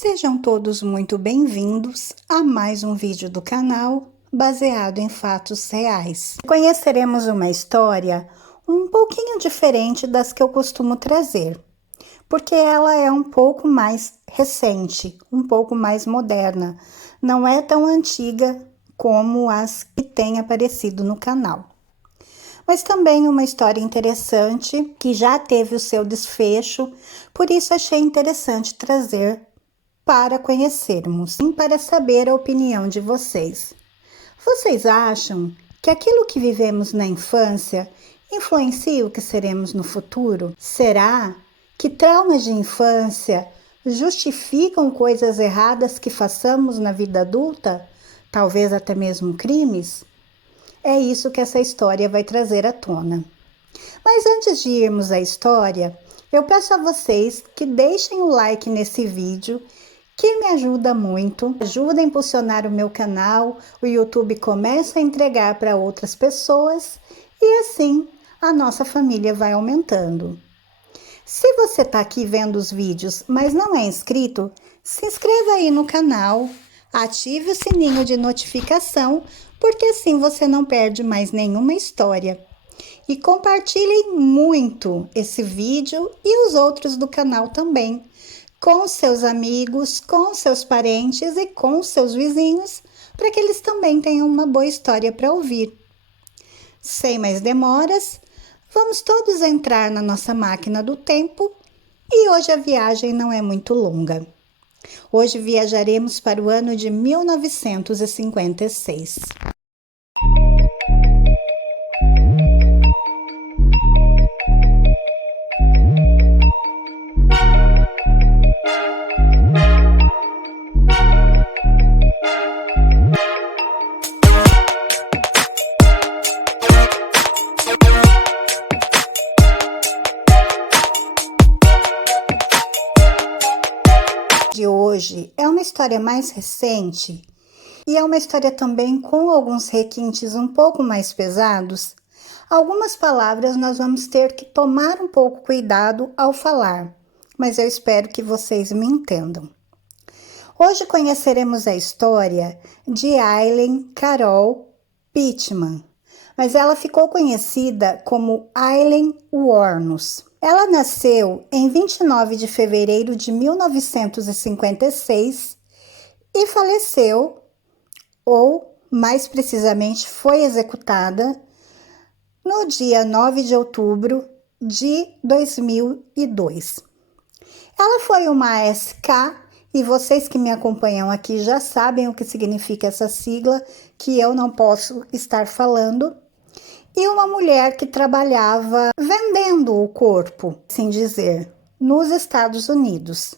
Sejam todos muito bem-vindos a mais um vídeo do canal baseado em fatos reais. Conheceremos uma história um pouquinho diferente das que eu costumo trazer, porque ela é um pouco mais recente, um pouco mais moderna, não é tão antiga como as que têm aparecido no canal. Mas também uma história interessante que já teve o seu desfecho, por isso achei interessante trazer para conhecermos e para saber a opinião de vocês. Vocês acham que aquilo que vivemos na infância influencia o que seremos no futuro? Será que traumas de infância justificam coisas erradas que façamos na vida adulta? Talvez até mesmo crimes? É isso que essa história vai trazer à tona. Mas antes de irmos à história, eu peço a vocês que deixem o like nesse vídeo, que me ajuda muito, ajuda a impulsionar o meu canal, o YouTube começa a entregar para outras pessoas e assim a nossa família vai aumentando. Se você está aqui vendo os vídeos, mas não é inscrito, se inscreva aí no canal, ative o sininho de notificação, porque assim você não perde mais nenhuma história. E compartilhem muito esse vídeo e os outros do canal também, com seus amigos, com seus parentes e com seus vizinhos, para que eles também tenham uma boa história para ouvir. Sem mais demoras, vamos todos entrar na nossa máquina do tempo e hoje a viagem não é muito longa. Hoje viajaremos para o ano de 1956. De hoje é uma história mais recente e é uma história também com alguns requintes um pouco mais pesados. Algumas palavras nós vamos ter que tomar um pouco cuidado ao falar, mas eu espero que vocês me entendam. Hoje conheceremos a história de Aileen Carol Pittman, mas ela ficou conhecida como Aileen Wuornos. Ela nasceu em 29 de fevereiro de 1956 e faleceu, ou mais precisamente foi executada, no dia 9 de outubro de 2002. Ela foi uma SK e vocês que me acompanham aqui já sabem o que significa essa sigla, que eu não posso estar falando. E uma mulher que trabalhava vendendo o corpo, assim dizer, nos Estados Unidos.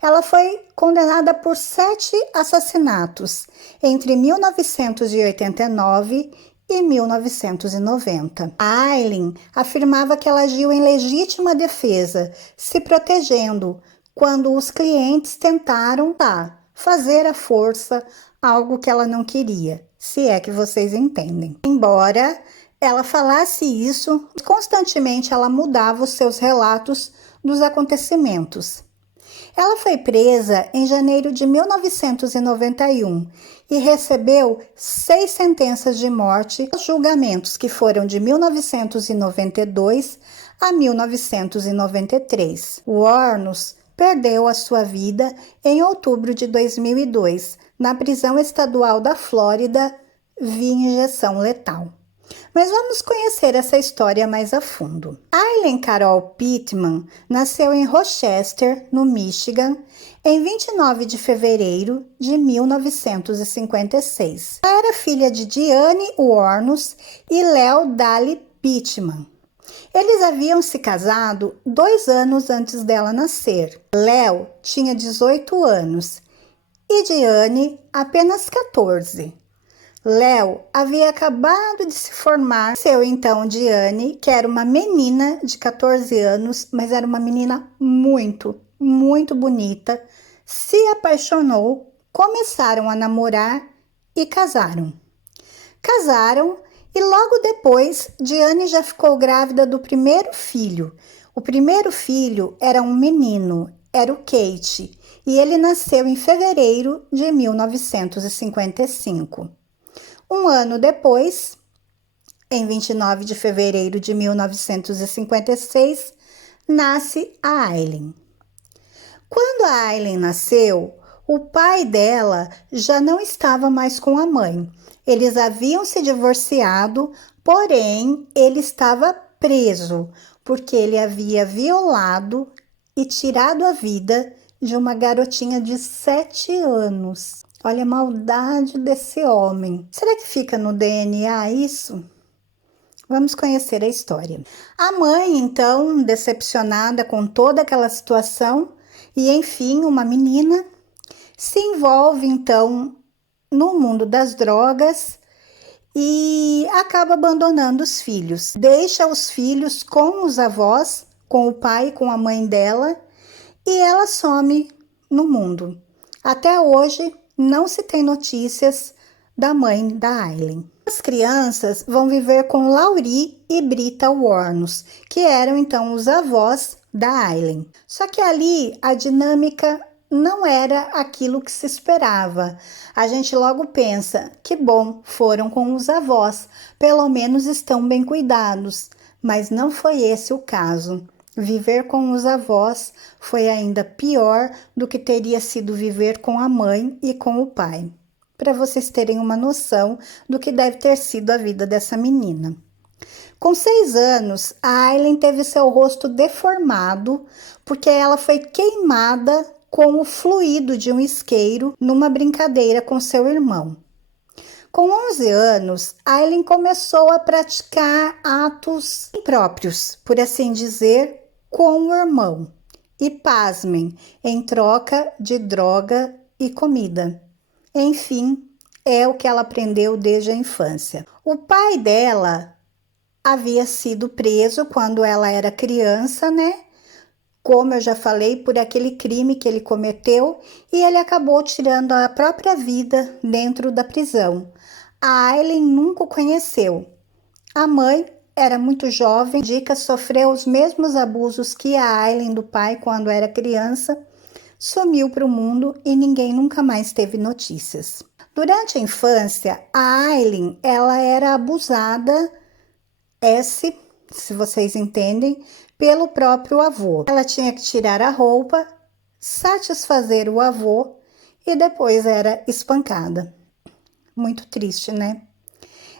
Ela foi condenada por 7 assassinatos entre 1989 e 1990. A Aileen afirmava que ela agiu em legítima defesa, se protegendo quando os clientes tentaram fazer à força algo que ela não queria, se é que vocês entendem. Embora ela falasse isso, constantemente ela mudava os seus relatos dos acontecimentos. Ela foi presa em janeiro de 1991 e recebeu 6 sentenças de morte, julgamentos que foram de 1992 a 1993. Wuornos perdeu a sua vida em outubro de 2002, na prisão estadual da Flórida, via injeção letal. Mas vamos conhecer essa história mais a fundo. Aileen Carol Pittman nasceu em Rochester, no Michigan, em 29 de fevereiro de 1956. Ela era filha de Diane Wuornos e Leo Daly Pittman. Eles haviam se casado 2 anos antes dela nascer. Leo tinha 18 anos e Diane apenas 14. Leo havia acabado de se formar, seu então Diane, que era uma menina de 14 anos, mas era uma menina muito, muito bonita, se apaixonou, começaram a namorar e casaram. Casaram e logo depois Diane já ficou grávida do primeiro filho. O primeiro filho era um menino, era o Kate, e ele nasceu em fevereiro de 1955. Um ano depois, em 29 de fevereiro de 1956, nasce a Aileen. Quando a Aileen nasceu, o pai dela já não estava mais com a mãe. Eles haviam se divorciado, porém ele estava preso, porque ele havia violado e tirado a vida de uma garotinha de 7 anos. Olha a maldade desse homem. Será que fica no DNA isso? Vamos conhecer a história. A mãe, então, decepcionada com toda aquela situação, e enfim, uma menina, se envolve então no mundo das drogas e acaba abandonando os filhos. Deixa os filhos com os avós, com o pai e com a mãe dela, e ela some no mundo. Até hoje não se tem notícias da mãe da Aileen. As crianças vão viver com Laurie e Brita Warnos, que eram então os avós da Aileen. Só que ali a dinâmica não era aquilo que se esperava. A gente logo pensa, que bom, foram com os avós, pelo menos estão bem cuidados. Mas não foi esse o caso. Viver com os avós foi ainda pior do que teria sido viver com a mãe e com o pai. Para vocês terem uma noção do que deve ter sido a vida dessa menina. Com 6 anos, a Aileen teve seu rosto deformado porque ela foi queimada com o fluido de um isqueiro numa brincadeira com seu irmão. Com 11 anos, Aileen começou a praticar atos impróprios, por assim dizer, com o irmão. E pasmem, em troca de droga e comida. Enfim, é o que ela aprendeu desde a infância. O pai dela havia sido preso quando ela era criança, né? Como eu já falei, por aquele crime que ele cometeu, e ele acabou tirando a própria vida dentro da prisão. A Aileen nunca o conheceu. A mãe era muito jovem, Dica sofreu os mesmos abusos que a Aileen do pai quando era criança, sumiu para o mundo e ninguém nunca mais teve notícias. Durante a infância, a Aileen, ela era abusada, se vocês entendem, pelo próprio avô. Ela tinha que tirar a roupa, satisfazer o avô e depois era espancada. Muito triste, né?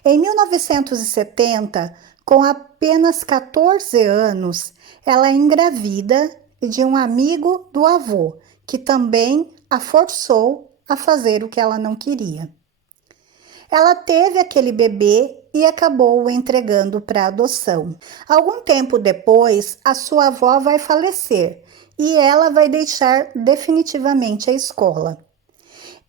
Em 1970, com apenas 14 anos, ela engravida de um amigo do avô, que também a forçou a fazer o que ela não queria. Ela teve aquele bebê e acabou o entregando para adoção. Algum tempo depois, a sua avó vai falecer e ela vai deixar definitivamente a escola.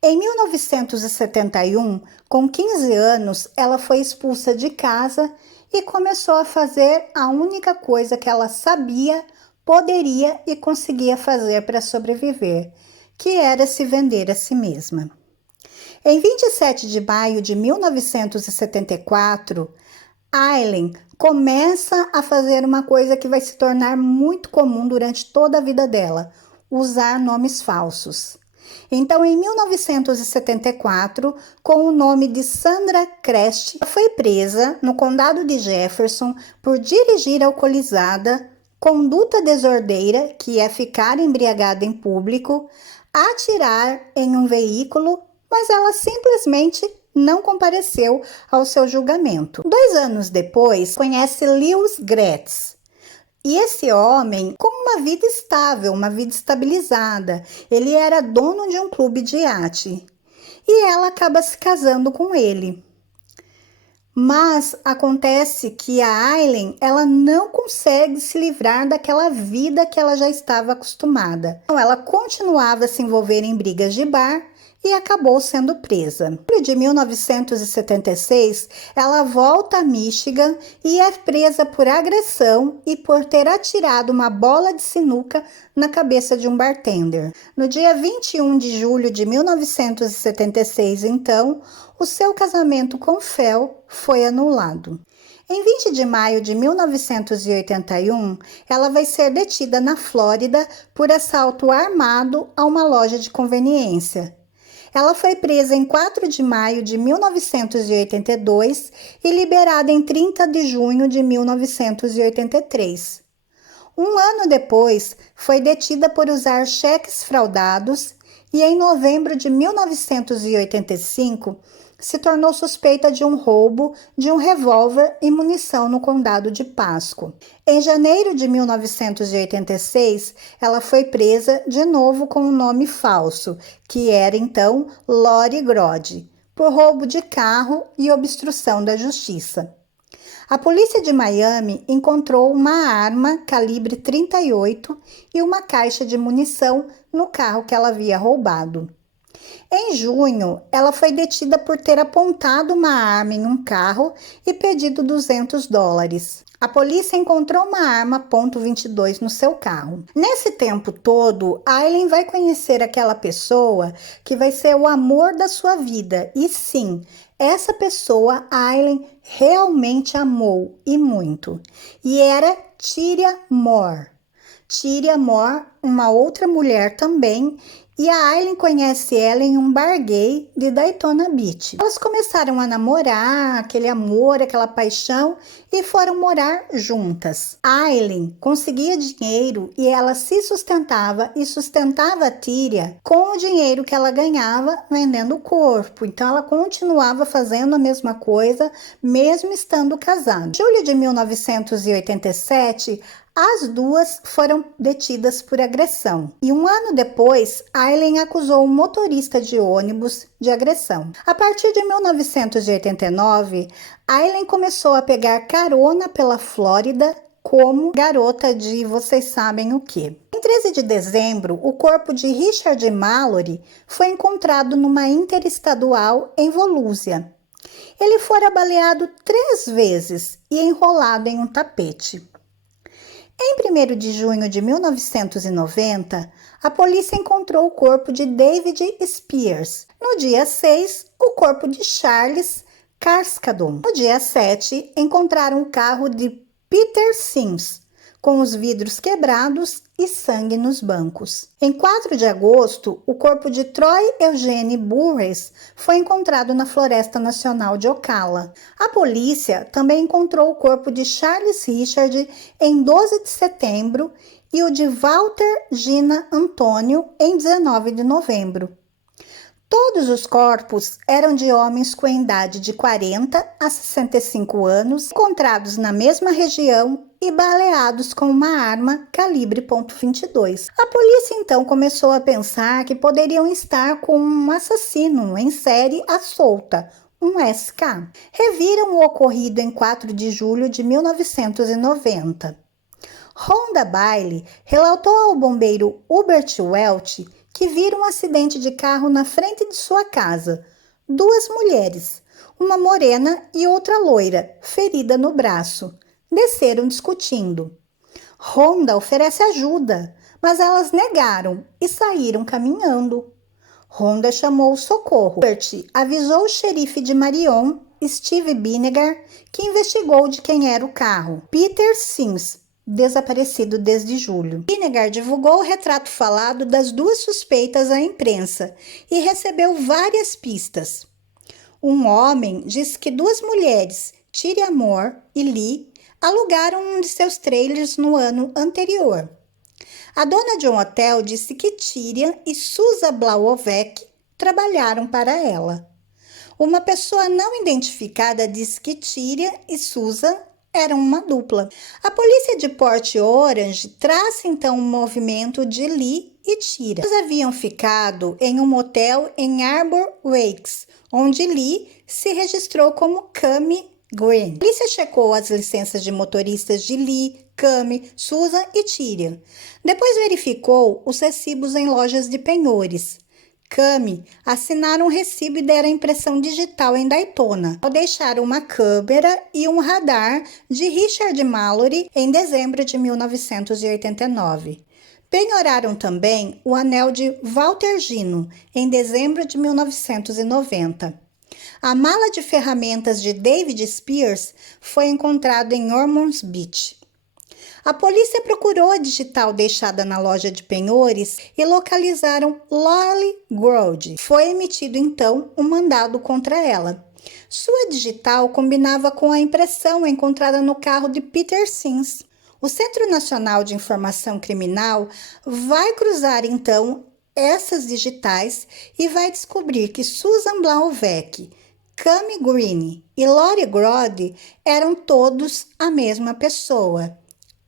Em 1971, com 15 anos, ela foi expulsa de casa e começou a fazer a única coisa que ela sabia, poderia e conseguia fazer para sobreviver, que era se vender a si mesma. Em 27 de maio de 1974, Aileen começa a fazer uma coisa que vai se tornar muito comum durante toda a vida dela: usar nomes falsos. Então, em 1974, com o nome de Sandra Crest, foi presa no condado de Jefferson por dirigir alcoolizada, conduta desordeira, que é ficar embriagada em público, atirar em um veículo, mas ela simplesmente não compareceu ao seu julgamento. 2 anos depois, conhece Lewis Gretz. E esse homem, com uma vida estável, uma vida estabilizada, ele era dono de um clube de iate. E ela acaba se casando com ele. Mas acontece que a Aileen, ela não consegue se livrar daquela vida que ela já estava acostumada. Então, ela continuava a se envolver em brigas de bar e acabou sendo presa. Em julho de 1976, ela volta a Michigan e é presa por agressão e por ter atirado uma bola de sinuca na cabeça de um bartender. No dia 21 de julho de 1976, então, o seu casamento com Fel foi anulado. Em 20 de maio de 1981, ela vai ser detida na Flórida por assalto armado a uma loja de conveniência. Ela foi presa em 4 de maio de 1982 e liberada em 30 de junho de 1983. Um ano depois, foi detida por usar cheques fraudados e, em novembro de 1985, se tornou suspeita de um roubo de um revólver e munição no condado de Pasco. Em janeiro de 1986, ela foi presa de novo com um nome falso, que era então Lori Grode, por roubo de carro e obstrução da justiça. A polícia de Miami encontrou uma arma calibre 38 e uma caixa de munição no carro que ela havia roubado. Em junho, ela foi detida por ter apontado uma arma em um carro e pedido $200. A polícia encontrou uma arma .22 no seu carro. Nesse tempo todo, Aileen vai conhecer aquela pessoa que vai ser o amor da sua vida. E sim, essa pessoa Aileen realmente amou e muito. E era Tyria Moore. Tyria Moore, uma outra mulher também, e a Aileen conhece ela em um bar gay de Daytona Beach. Elas começaram a namorar, aquele amor, aquela paixão, e foram morar juntas. Aileen conseguia dinheiro e ela se sustentava e sustentava a Tyria com o dinheiro que ela ganhava vendendo o corpo. Então ela continuava fazendo a mesma coisa, mesmo estando casada. Em julho de 1987, as duas foram detidas por agressão. E um ano depois, Aileen acusou um motorista de ônibus de agressão. A partir de 1989, Aileen começou a pegar carona pela Flórida como garota de vocês sabem o quê. Em 13 de dezembro, o corpo de Richard Mallory foi encontrado numa interestadual em Volusia. Ele fora baleado 3 vezes e enrolado em um tapete. Em 1º de junho de 1990, a polícia encontrou o corpo de David Spears. No dia 6, o corpo de Charles Carskadon. No dia 7, encontraram o carro de Peter Sims, com os vidros quebrados e sangue nos bancos. Em 4 de agosto, o corpo de Troy Eugene Burress foi encontrado na Floresta Nacional de Ocala. A polícia também encontrou o corpo de Charles Richard em 12 de setembro e o de Walter Gina Antônio em 19 de novembro. Todos os corpos eram de homens com idade de 40 a 65 anos, encontrados na mesma região e baleados com uma arma calibre .22. A polícia então começou a pensar que poderiam estar com um assassino em série à solta, um SK. Reviram o ocorrido em 4 de julho de 1990. Rhonda Bailey relatou ao bombeiro Hubert Welch que viram um acidente de carro na frente de sua casa. 2 mulheres, uma morena e outra loira, ferida no braço. Desceram discutindo. Rhonda oferece ajuda, mas elas negaram e saíram caminhando. Rhonda chamou o socorro. Bert avisou o xerife de Marion, Steve Binegar, que investigou de quem era o carro. Peter Sims, desaparecido desde julho. Binegar divulgou o retrato falado das 2 suspeitas à imprensa e recebeu várias pistas. Um homem disse que 2 mulheres, Tyria Moore e Lee, alugaram um de seus trailers no ano anterior. A dona de um hotel disse que Tyria e Susan Blauovec trabalharam para ela. Uma pessoa não identificada disse que Tyria e Susan eram uma dupla. A polícia de Port Orange traça então um movimento de Lee e Tyria. Eles haviam ficado em um motel em Arbor Wakes, onde Lee se registrou como Cami Green. A polícia checou as licenças de motoristas de Lee, Cami, Susan e Tyria. Depois verificou os recibos em lojas de penhores. Cami assinaram um recibo e deram impressão digital em Daytona, ao deixar uma câmera e um radar de Richard Mallory em dezembro de 1989. Penhoraram também o anel de Walter Gino em dezembro de 1990. A mala de ferramentas de David Spears foi encontrada em Ormonds Beach. A polícia procurou a digital deixada na loja de penhores e localizaram Lolly Grode. Foi emitido então um mandado contra ela. Sua digital combinava com a impressão encontrada no carro de Peter Sims. O Centro Nacional de Informação Criminal vai cruzar então essas digitais e vai descobrir que Susan Blauvec, Cami Green e Lori Grode eram todos a mesma pessoa,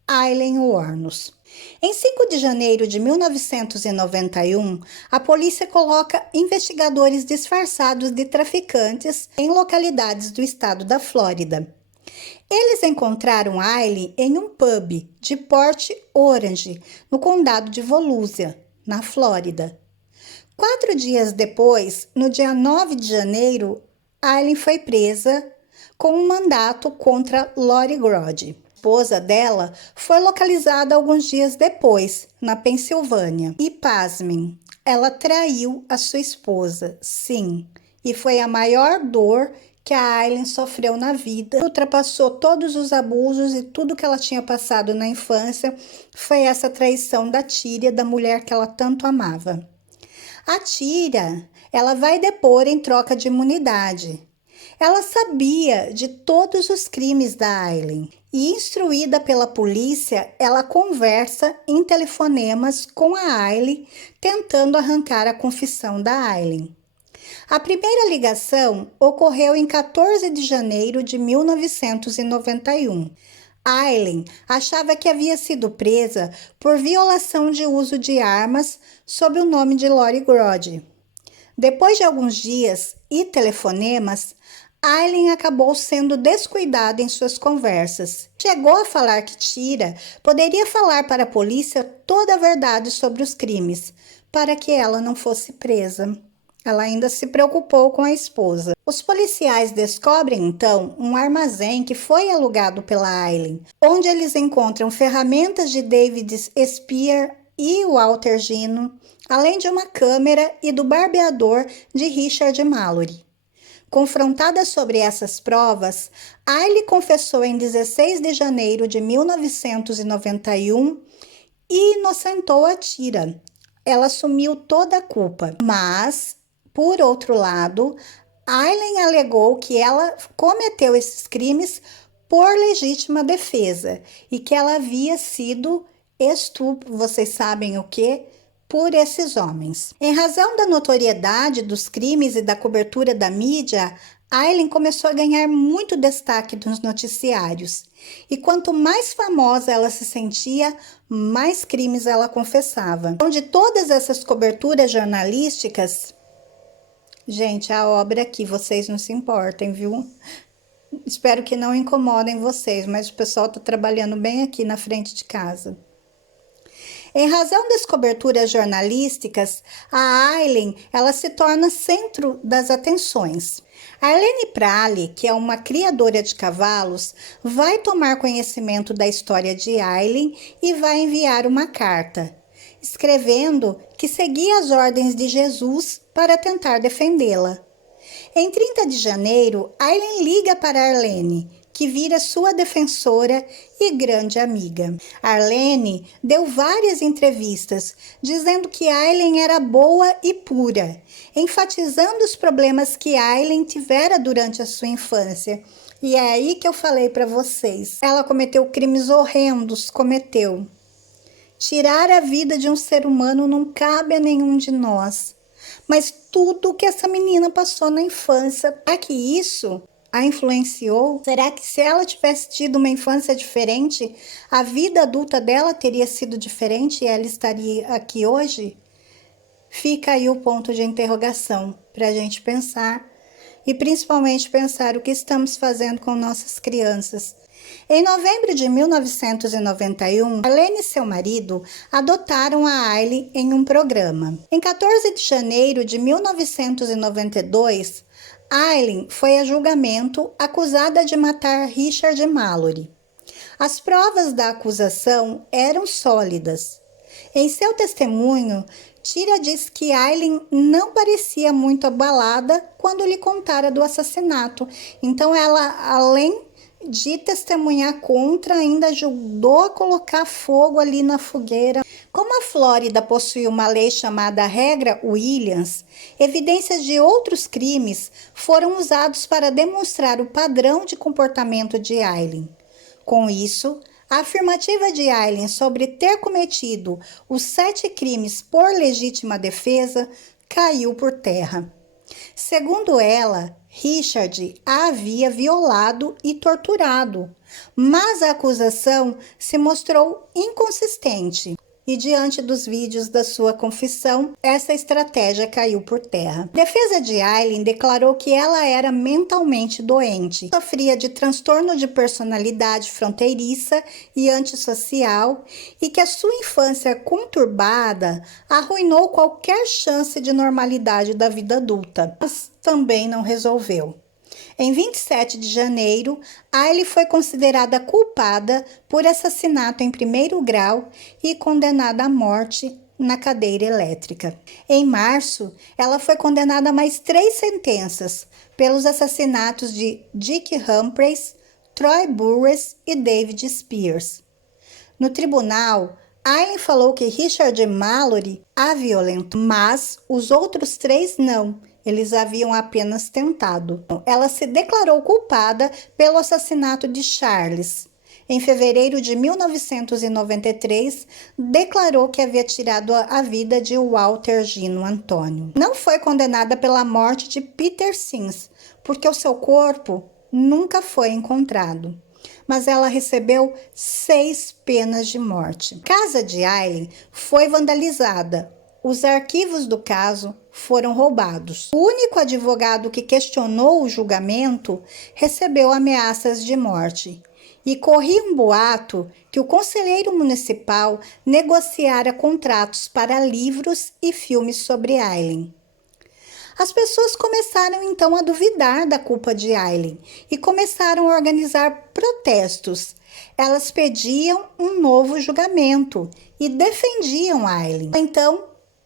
Aileen Wuornos. Em 5 de janeiro de 1991, a polícia coloca investigadores disfarçados de traficantes em localidades do estado da Flórida. Eles encontraram Aileen em um pub de Port Orange, no condado de Volusia, na Flórida. 4 dias depois, no dia 9 de janeiro, Aileen foi presa com um mandato contra Lori Grode. A esposa dela foi localizada alguns dias depois, na Pensilvânia. E pasmem, ela traiu a sua esposa, sim, e foi a maior dor que a Aileen sofreu na vida. Ultrapassou todos os abusos e tudo que ela tinha passado na infância foi essa traição da Tyria, da mulher que ela tanto amava. A Tyria, ela vai depor em troca de imunidade. Ela sabia de todos os crimes da Aileen e, instruída pela polícia, ela conversa em telefonemas com a Aileen, tentando arrancar a confissão da Aileen. A primeira ligação ocorreu em 14 de janeiro de 1991. Aileen achava que havia sido presa por violação de uso de armas sob o nome de Lori Grode. Depois de alguns dias e telefonemas, Aileen acabou sendo descuidada em suas conversas. Chegou a falar que Tyria poderia falar para a polícia toda a verdade sobre os crimes, para que ela não fosse presa. Ela ainda se preocupou com a esposa. Os policiais descobrem, então, um armazém que foi alugado pela Aileen, onde eles encontram ferramentas de David Spear e Walter Gino, além de uma câmera e do barbeador de Richard Mallory. Confrontada sobre essas provas, Aileen confessou em 16 de janeiro de 1991 e inocentou a Tyria. Ela assumiu toda a culpa, mas, por outro lado, Aileen alegou que ela cometeu esses crimes por legítima defesa e que ela havia sido vocês sabem o que? Por esses homens. Em razão da notoriedade dos crimes e da cobertura da mídia, Aileen começou a ganhar muito destaque nos noticiários. E quanto mais famosa ela se sentia, mais crimes ela confessava. Então, de todas essas coberturas jornalísticas, gente, a obra aqui, vocês não se importem, viu? Espero que não incomodem vocês, mas o pessoal está trabalhando bem aqui na frente de casa. Em razão das coberturas jornalísticas, a Aileen ela se torna centro das atenções. Arlene Pralle, que é uma criadora de cavalos, vai tomar conhecimento da história de Aileen e vai enviar uma carta, escrevendo que seguia as ordens de Jesus para tentar defendê-la. Em 30 de janeiro, Aileen liga para Arlene, que vira sua defensora e grande amiga. Arlene deu várias entrevistas dizendo que Aileen era boa e pura, enfatizando os problemas que Aileen tivera durante a sua infância. E é aí que eu falei para vocês. Ela cometeu crimes horrendos, cometeu. Tirar a vida de um ser humano não cabe a nenhum de nós. Mas tudo que essa menina passou na infância, será que isso a influenciou? Será que se ela tivesse tido uma infância diferente, a vida adulta dela teria sido diferente e ela estaria aqui hoje? Fica aí o ponto de interrogação para a gente pensar e principalmente pensar o que estamos fazendo com nossas crianças. Em novembro de 1991, Arlene e seu marido adotaram a Aileen em um programa. Em 14 de janeiro de 1992, Aileen foi a julgamento acusada de matar Richard Mallory. As provas da acusação eram sólidas. Em seu testemunho, Tira diz que Aileen não parecia muito abalada quando lhe contara do assassinato. Então ela, além de testemunhar contra, ainda ajudou a colocar fogo ali na fogueira. Como a Flórida possui uma lei chamada Regra Williams, evidências de outros crimes foram usados para demonstrar o padrão de comportamento de Aileen. Com isso, a afirmativa de Aileen sobre ter cometido os 7 crimes por legítima defesa caiu por terra. Segundo ela, Richard a havia violado e torturado, mas a acusação se mostrou inconsistente. E diante dos vídeos da sua confissão, essa estratégia caiu por terra. A defesa de Aileen declarou que ela era mentalmente doente, sofria de transtorno de personalidade fronteiriça e antissocial e que a sua infância conturbada arruinou qualquer chance de normalidade da vida adulta, mas também não resolveu. Em 27 de janeiro, Aileen foi considerada culpada por assassinato em primeiro grau e condenada à morte na cadeira elétrica. Em março, ela foi condenada a mais 3 sentenças pelos assassinatos de Dick Humphreys, Troy Burress e David Spears. No tribunal, Aileen falou que Richard Mallory a violentou, mas os outros 3 não. Eles haviam apenas tentado. Ela se declarou culpada pelo assassinato de Charles. Em fevereiro de 1993, declarou que havia tirado a vida de Walter Gino Antônio. Não foi condenada pela morte de Peter Sims, porque o seu corpo nunca foi encontrado. Mas ela recebeu 6 penas de morte. A casa de Aileen foi vandalizada. Os arquivos do caso foram roubados. O único advogado que questionou o julgamento recebeu ameaças de morte. E corria um boato que o conselheiro municipal negociara contratos para livros e filmes sobre Aileen. As pessoas começaram então a duvidar da culpa de Aileen e começaram a organizar protestos. Elas pediam um novo julgamento e defendiam Aileen. Então,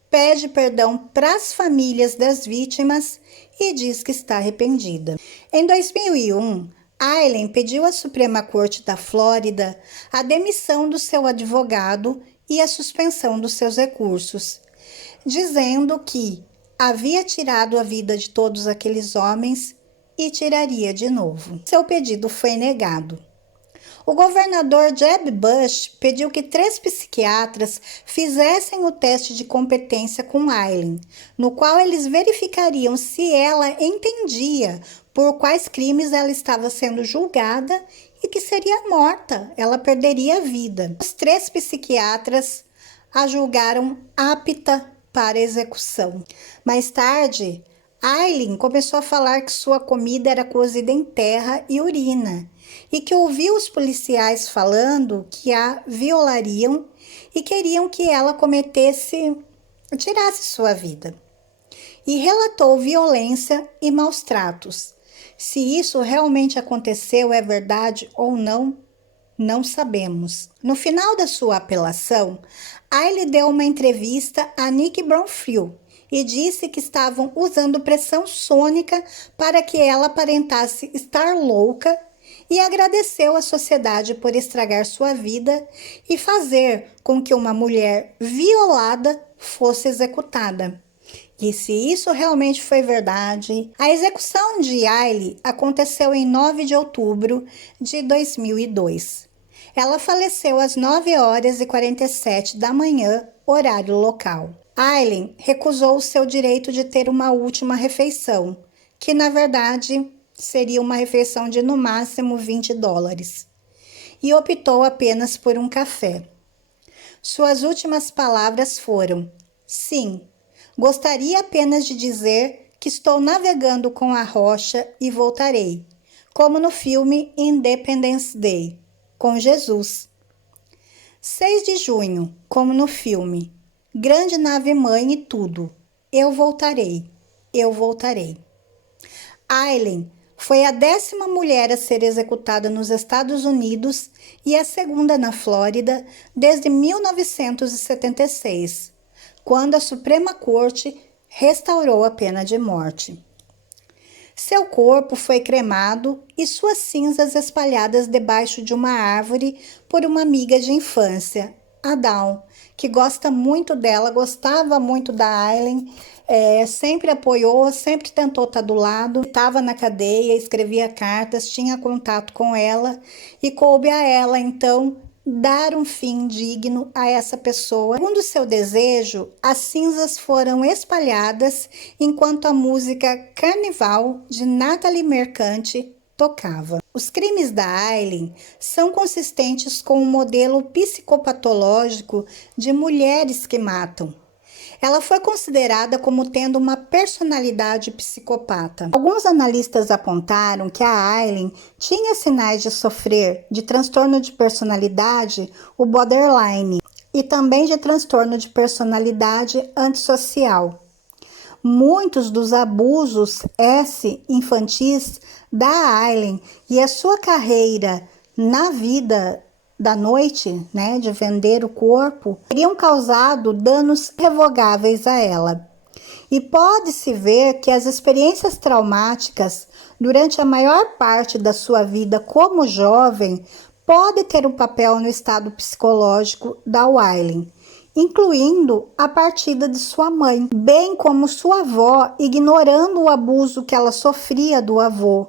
pede perdão para as famílias das vítimas e diz que está arrependida. Em 2001, Aileen pediu à Suprema Corte da Flórida a demissão do seu advogado e a suspensão dos seus recursos, dizendo que havia tirado a vida de todos aqueles homens e tiraria de novo. Seu pedido foi negado. O governador Jeb Bush pediu que 3 psiquiatras fizessem o teste de competência com Aileen, no qual eles verificariam se ela entendia por quais crimes ela estava sendo julgada e que seria morta, ela perderia a vida. Os 3 psiquiatras a julgaram apta para execução. Mais tarde, Aileen começou a falar que sua comida era cozida em terra e urina e que ouviu os policiais falando que a violariam e queriam que ela tirasse sua vida. E relatou violência e maus tratos. Se isso realmente aconteceu, é verdade ou não, não sabemos. No final da sua apelação, Aileen deu uma entrevista a Nick Bromfield e disse que estavam usando pressão sônica para que ela aparentasse estar louca e agradeceu à sociedade por estragar sua vida e fazer com que uma mulher violada fosse executada. E se isso realmente foi verdade, a execução de Aileen aconteceu em 9 de outubro de 2002. Ela faleceu às 9h47 da manhã, horário local. Aileen recusou o seu direito de ter uma última refeição, que na verdade seria uma refeição de no máximo $20, e optou apenas por um café. Suas últimas palavras foram: "Sim, gostaria apenas de dizer que estou navegando com a rocha e voltarei, como no filme Independence Day, com Jesus." 6 de junho, como no filme, grande nave-mãe e tudo, eu voltarei, eu voltarei. Aileen foi a 10ª mulher a ser executada nos Estados Unidos e a 2ª na Flórida desde 1976, quando a Suprema Corte restaurou a pena de morte. Seu corpo foi cremado e suas cinzas espalhadas debaixo de uma árvore por uma amiga de infância, a Dawn, que gosta muito dela, gostava muito da Aileen, sempre apoiou, sempre tentou estar do lado, estava na cadeia, escrevia cartas, tinha contato com ela e coube a ela, então, dar um fim digno a essa pessoa. Segundo seu desejo, as cinzas foram espalhadas enquanto a música Carnival de Natalie Mercante tocava. Os crimes da Aileen são consistentes com o modelo psicopatológico de mulheres que matam. Ela foi considerada como tendo uma personalidade psicopata. Alguns analistas apontaram que a Aileen tinha sinais de sofrer de transtorno de personalidade, o borderline, e também de transtorno de personalidade antissocial. Muitos dos abusos infantis da Aileen e a sua carreira na vida da noite, de vender o corpo, teriam causado danos irrevogáveis a ela. E pode-se ver que as experiências traumáticas durante a maior parte da sua vida como jovem pode ter um papel no estado psicológico da Aileen, incluindo a partida de sua mãe, bem como sua avó, ignorando o abuso que ela sofria do avô,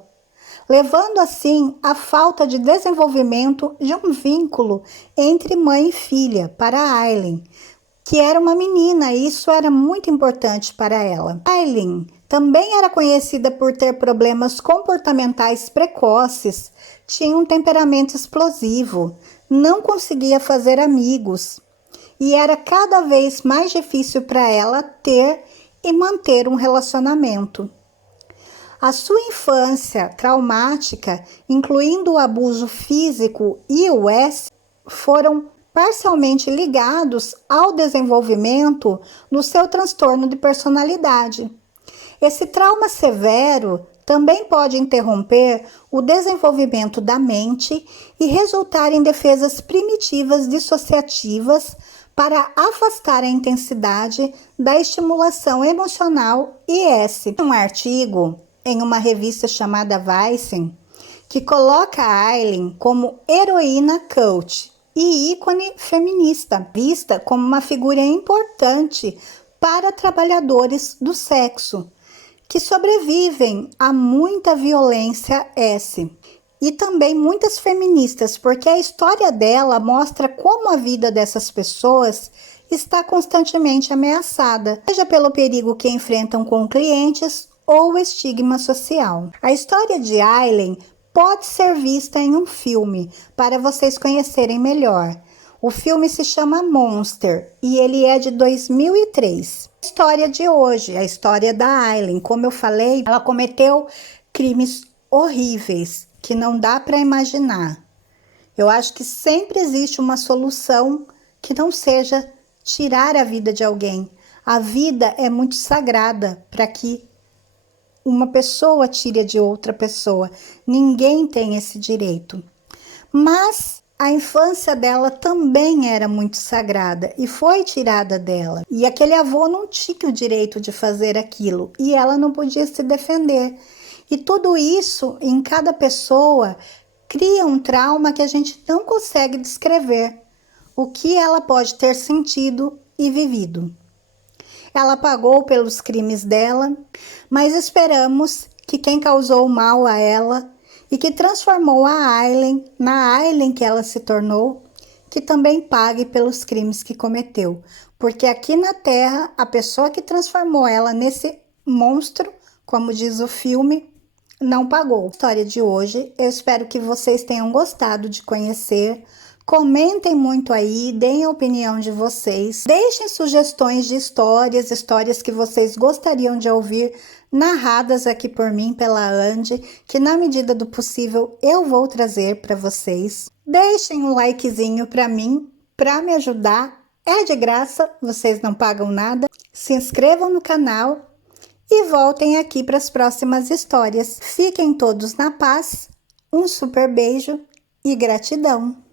levando assim à falta de desenvolvimento de um vínculo entre mãe e filha para a Aileen, que era uma menina e isso era muito importante para ela. Aileen também era conhecida por ter problemas comportamentais precoces, tinha um temperamento explosivo, não conseguia fazer amigos e era cada vez mais difícil para ela ter e manter um relacionamento. A sua infância traumática, incluindo o abuso físico e o foram parcialmente ligados ao desenvolvimento do seu transtorno de personalidade. Esse trauma severo também pode interromper o desenvolvimento da mente e resultar em defesas primitivas dissociativas para afastar a intensidade da estimulação emocional Um artigo em uma revista chamada Vice, que coloca a Aileen como heroína coach e ícone feminista, vista como uma figura importante para trabalhadores do sexo, que sobrevivem a muita violência e também muitas feministas, porque a história dela mostra como a vida dessas pessoas está constantemente ameaçada, seja pelo perigo que enfrentam com clientes ou o estigma social. A história de Aileen pode ser vista em um filme para vocês conhecerem melhor. O filme se chama Monster e ele é de 2003. A história de hoje, a história da Aileen, como eu falei, ela cometeu crimes horríveis que não dá para imaginar. Eu acho que sempre existe uma solução que não seja tirar a vida de alguém. A vida é muito sagrada para que uma pessoa tire de outra pessoa. Ninguém tem esse direito. Mas a infância dela também era muito sagrada e foi tirada dela. E aquele avô não tinha o direito de fazer aquilo e ela não podia se defender. E tudo isso em cada pessoa cria um trauma que a gente não consegue descrever. O que ela pode ter sentido e vivido. Ela pagou pelos crimes dela, mas esperamos que quem causou mal a ela e que transformou a Aileen na Aileen que ela se tornou, que também pague pelos crimes que cometeu. Porque aqui na Terra, a pessoa que transformou ela nesse monstro, como diz o filme, não pagou. A história de hoje, eu espero que vocês tenham gostado de conhecer. Comentem muito aí, deem a opinião de vocês. Deixem sugestões de histórias que vocês gostariam de ouvir narradas aqui por mim, pela Andy, que na medida do possível eu vou trazer para vocês. Deixem um likezinho para mim, para me ajudar. É de graça, vocês não pagam nada. Se inscrevam no canal e voltem aqui para as próximas histórias. Fiquem todos na paz, um super beijo e gratidão!